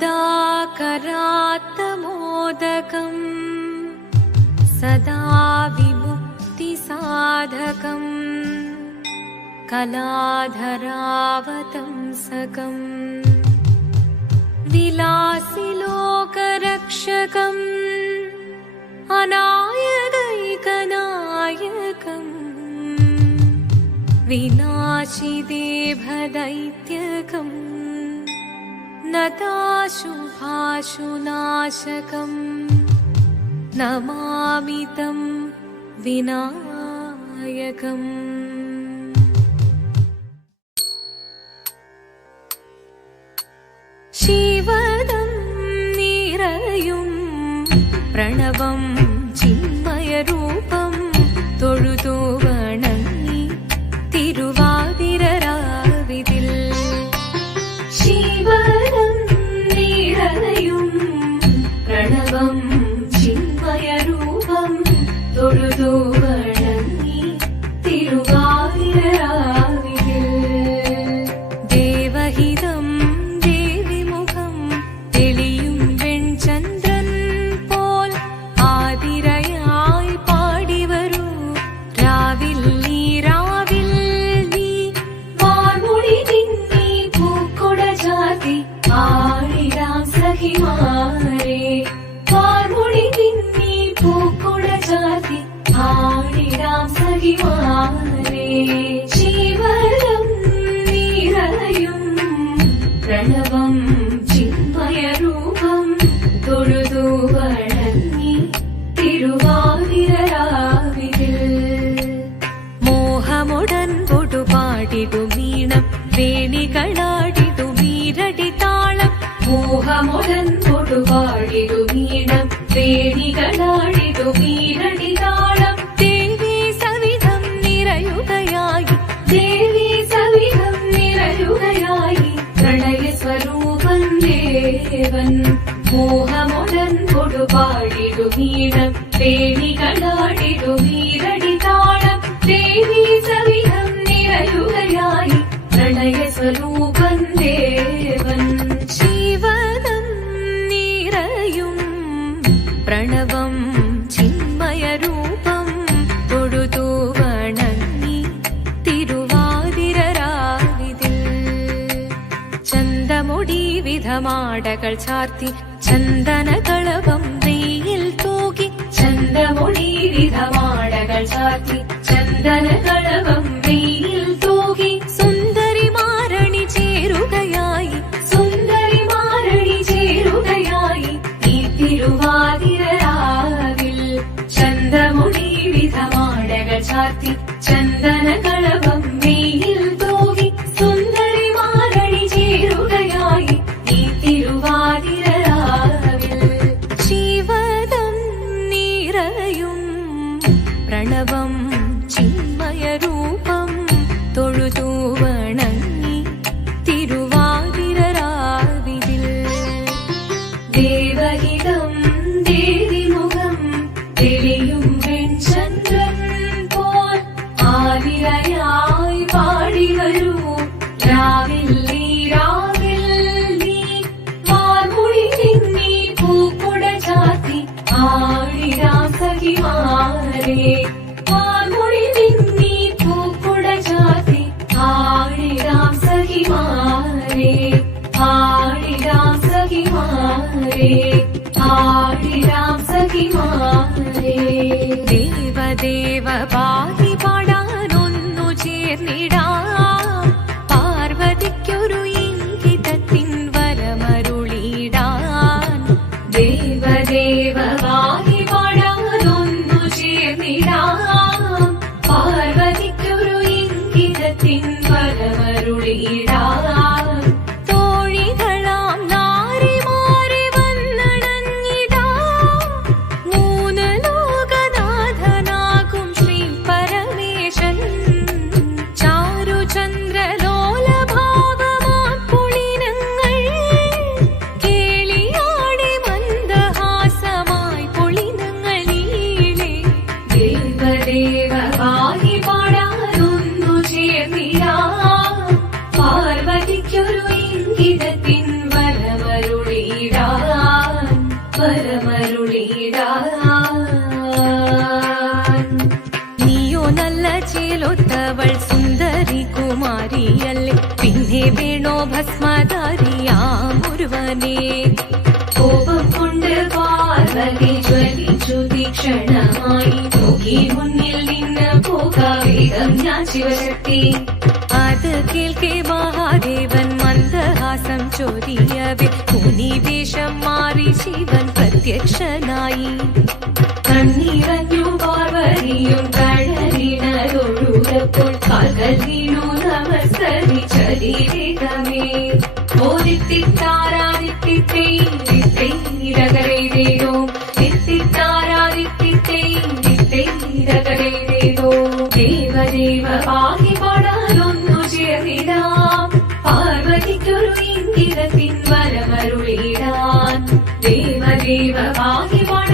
सुधाकरात्तमोदकम् सदा विमुक्तिसाधकम् कलाधरावतंसकम् विलासिलोकरक्षकम् अनायदैकनायकम् विनाशिदेभदैत्यकम् अशुभाशुनाशकं नमामि तं विनायकम् शिवदं निरयुं प्रणवं चिन्मयरूपम् over. വീണം വേണികളാടിടു വീരടി താളം ദേവി സവിധം നിറയുകയായി ദേവി സവിധം നിറയുകയായി പ്രണയ സ്വരൂപൻ ദേവൻ മോഹമുടൻ കൊടുപാടിടു വീണം വേണികളാടിടു വീരടി താളം ദേവി വിധമാടകൾ ചാർത്തി ചന്ദനകളവം വെയിൽ തൂകി ചന്തമുടി വിധമാടകൾ ചാർത്തി ചന്ദനകളവം വെയിൽ തൂകി സുന്ദരി മാരണി ചേരുകയായി സുന്ദരി മാരണി ചേരുകയായി ഈ തിരുവാതിരാവിൽ ചന്തമുടി വിധമാടകൾ ചാർത്തി വരൂ രാവിൽ നീ രാവിൽ നീ വാർമുടി നീ പൂക്കുട ചാത്തി ആഴിരാം സഖിമാരെ വാർമുടി നീ പൂക്കുട ചാത്തി ആഴിരാം സഖിമാരെ ആഴിരാം സഖിമാരെ ആഴിരാം സഖിമാരെ ദേവദേവ പാതി പാടാനൊന്നു ചേർന്നിടാം. பஸ்மதாரியாம் ஒருவனே கோபம் கொண்டு பார்வதி ஜுவலிச்சு தீக்ஷணமாய் நோக்கி முன்னில் நின்ன போகா வேதம் சிவசக்தி. அது கேள்கே மகாதேவன் மந்தஹாசம் சொரியவே முனி வேஷம் மாறி சிவன் பிரத்யக்ஷனாயி. ദേവദേവ പാഹി പാടാനൊന്നു ചേർന്നിടാം. പാർവതിക്കൊരു ഇന്ദ്രത്തിൻ വരമരുളിടാൻ ദേവദേവ പാഹി പാടാനൊന്നു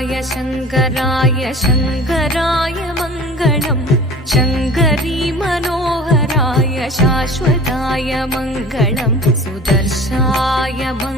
शङ्कराय शङ्कराय शङ्कराय मङ्गलम्। शङ्करी मनोहराय शाश्वताय मङ्गलम्। सुदर्शाय मङ्गलम्।